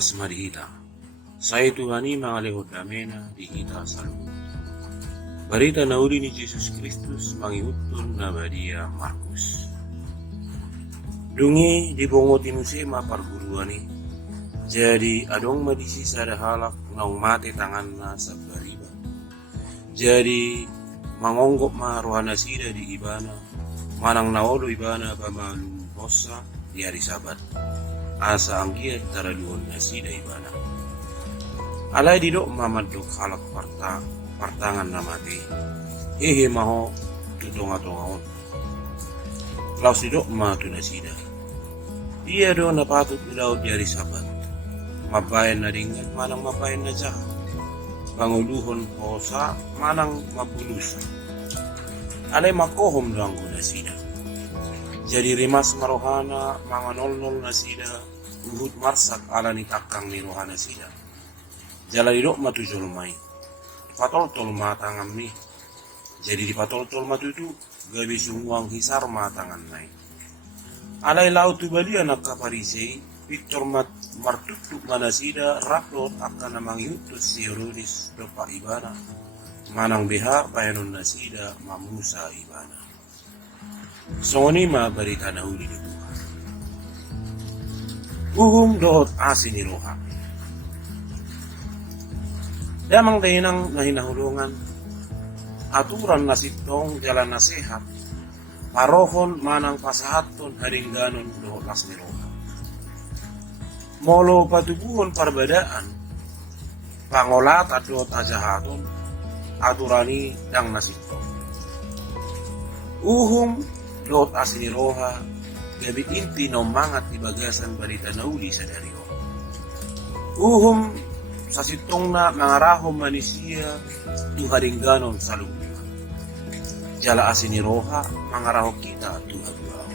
Oras marihita. Saya Tuhani mga lehot damena di kita saludo. Barita na uli ni Jesus Kristus mangiutun na Maria Markus. Dungi di bongotin usema parguruan ni. Jadi adong madisi sada halak naung mati tangan na sa bariba. Jadi mangonggok maruhana sida di ibana. Manang naolo ibana pamalung hosa di hari Sabat. Asa anggia taraduon na sida ibana. Alay didok mamadok halak partangan na mati. Hehe maho tutonga-tongaon. Laos didok matu na sida. Dia do napatut ulaw di hari Sabat. Mabayan na ringan manang mabayan na jahat. Panguluhon posa manang mapulusan. Alay makohom lang ko na sida. Jadi rimas marohana mga nol-nol na sida, uhud marsak ala ni takang ni rohana sida. Jala didok matujol may. Dipatol-tol matangan mi. Jadi dipatol-tol matutu, gabi sumuang hisar matangan may. Alay lau tu balia nakaparisay, Victor martutuk mana sida, raplot akan namang yutus si Herodes dopa ibana. Manang beha payanon na sida, mamusa ibana. Songoni barita na huli ni Tuhan. Uhum dohot asin ni roha. Damang dahinang nahinahulungan. Aturan na sitong jalan nasihat. Parohon manang pasahaton haringganon dohot las ni roha. Molo patubuhon parbadaan. Pangolat at dohot ajahaton. Aturani dang nasitong. Uhum dohot asin ni roha, gabi inti no mangat ibagasan balita na uli sa dario. Uhum sa sitong na mangarahom manisiya tuharingganon sa lupa. Jala asin ni roha, mangaraho kita tuhadulaw.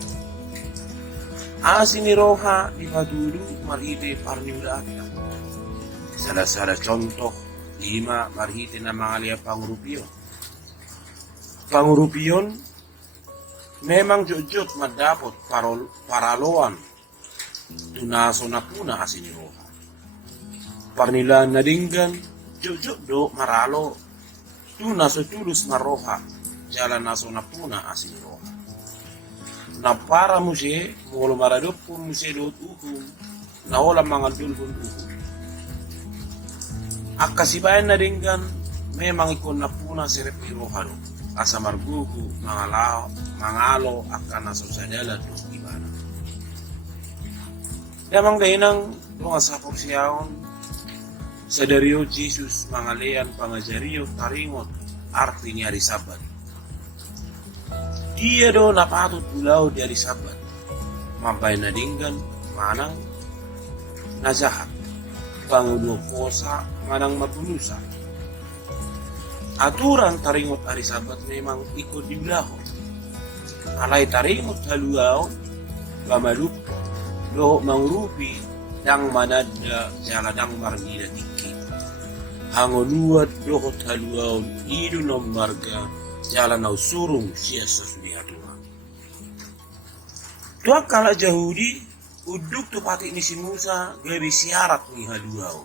Asin ni roha, ipatulo marhite parniula kita. Sala-sala contoh, lima marhite na mga liya pangurupiyon. Pangurupiyon, memang jujut madapot paraloan tunaso na puna asin ni roha. Parnila nadinggan jujut do maralo tunaso tulus na roha jalan naso na puna asin ni roha. Na para musye molo maradop pun musye dot uhum na wala mga dulhun uhum. Akasibayan nadinggan memang ikon na puna sirep ni roha do. Asa margugu mangalo akan nasusadalan do ibana. Damang dahinang mga sapor siyaon sa dario Jesus mangalean pangajariyo taringot arti ni hari Sabat. Dia do napatut ulaw di hari Sabat. Mabay na dinggan manang najahat. Pangulo posa manang mapulusan. Aturan taringot hari Sabat memang ikut diulahon. Alay taringot haluaon, pamalupo, loho mangurupi, dang manada jaladang margida tiki. Hangonuat loho haluaon, idu nom marga, jalanau surung siya sa sudihatuma. Tuak kala Yahudi, uduk tu pati ni si Musa, gabi siarat ni haluaon.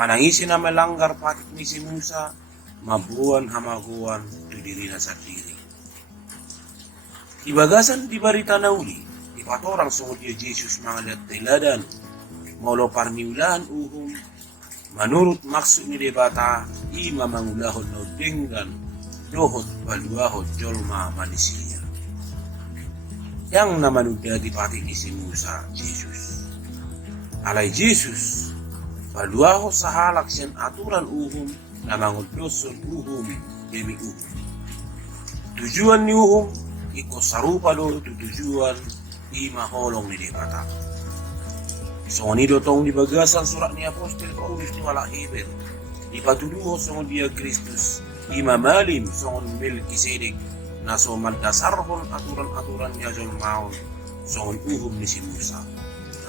Manangisi na melanggar pati ni si Musa, mabuan hamaguan tu diri na sa diri. Ibagasan di barita na uli, ipatorang sungod ya Jesus mga lateladan, maulo parniulaan uhum, manurut maksud ni debata, ima mangulahon no denggan, dohot baluahot jolma manusia. Yang namanuda di pati ni si Musa, Jesus. Alay Jesus, baluahot sa halak siyan aturan uhum, na mangudoson uhum demi uhum. Tujuan ni uhum, iko sarupa do tujuan di maholong ni debata. So ni dotong dibagasan surat ni Apostol Paulus ni wala Heber. Ipatuduho songon dia Kristus, imamalim songon Melkisedek, na so mandasarhon aturan-aturan niya jol maon, songon uhum ni si Musa.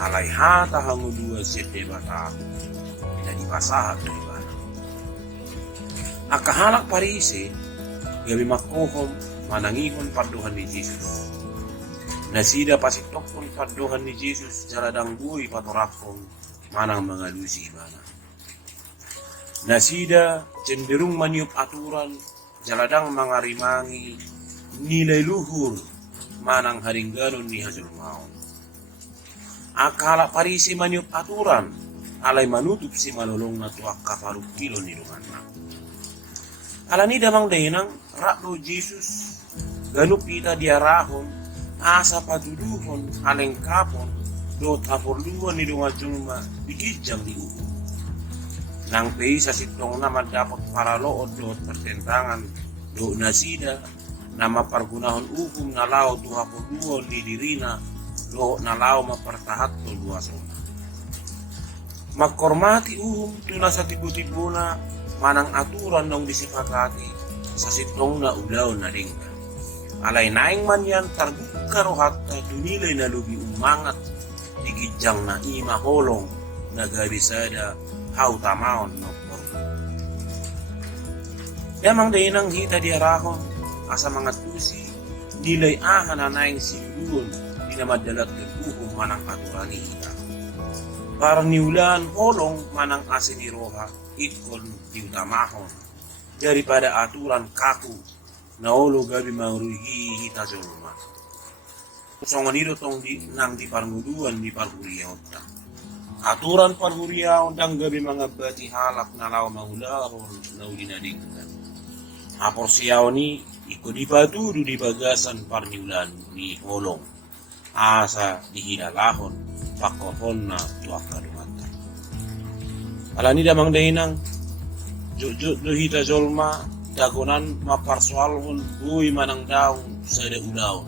Alay hata hangudua si debata, na dipasahat do ibana. Akahalak parisi, gabi makohom, manangihon paduhan ni Jesus. Nasida pasitokon paduhan ni Jesus jaladang buhay patorafon manang mga lusi mana. Nasida cenderung maniup aturan jaladang mga rimangi nilai luhur manang haringganon ni hasil maon. Akala parisi maniup aturan alay manutup si malolong na tuak kafaruk kilo ni dunganna. Alani damang dahinang rakdo Jesus ganup ita diarahon asa patuduhon aleng kapon dot aporluan ni dunga cuma bigijang di uhu. Nang pei sa sitong naman dapat para lood dot pertentangan do nasida na mapargunahon uhum na lao tuha porluan di dirina do na lao mapartahat to luasona. Magkormati uhum tuna sa tibu-tibuna manang aturan nang disepakati sa sitong na ulaw na ringka. Alay naing man yan tarbuka rohat na dunilay na lubi umangat digijang na ima holong na gabisada hau tamaon no porno. Yamang dahinang hita diarahon asa mga tusi nilay aha na naing siluluon di na madalat kebuhong manang aturan ni hita. Parang niulan holong manang asin ni roha ikon diutamahon daripada aturan kaku na olo gabi mangruhi hita jolma. Songan ito tong nang di parmuduan di parhuriyaw ta. Aturan parhuriyaw dang gabi mga bati halak na law mahularon na ulinadingkan. Apor siyaw ni iko di patudu di bagasan parniulan ni holong. Asa dihinalahon pakohon na tuak kadumata. Alani damang dahinang jujut dohita jolma dagonan maparsoalhon buy manang daong sada ulaon.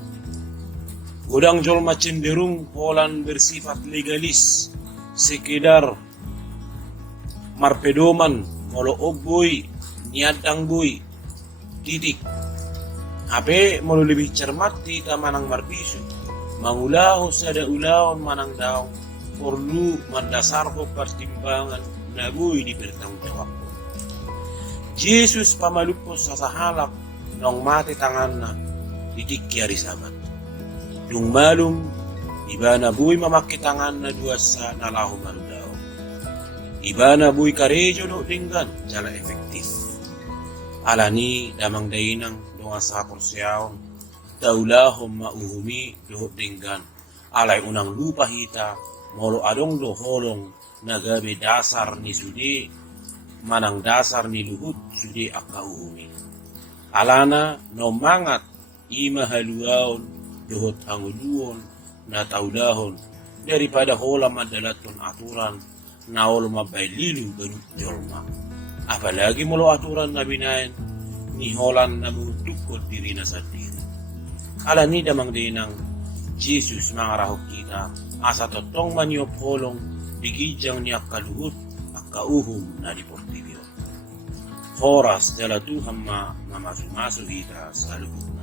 Godang jolma cenderung polan bersifat legalis, sekedar marpedoman, moloob boy, niadang boy, titik. Ape molo lebih cermat di manang marbisu, mangulaho sada ulaon manang daong, perlu mandasarho pertimbangan na boy di bertanggung jawab. Yesus pamalupos sa sahalak nang mati tangan na titik kiari sabat. Dung malum, iba na buhay mamakitangan na duwas sa nalaho marudaw. Iba na buhay karejo do dinggan, jala efektif. Alani damang dainang dunga sa porsyawon, daulahom mauhumi do dinggan. Alay unang lupa hita, molo adong do holong, nagabi dasar ni sudi, manang dasar ni luhut sudi akauhumi. Alana no mangat, ima haluaon, dohot anguluon na taudahon daripada hola madalaton aturan na olo mabaililu ganut jolma. Apalagi molo aturan na binayan ni holan na mutukot diri na sa diri. Alani damang dinang Jesus mangarahok kita asa totong maniop holong bigijang niya kaluhut at kauhum na deportibyo. Horas dala Tuhan mamasumaso kita sa lubog.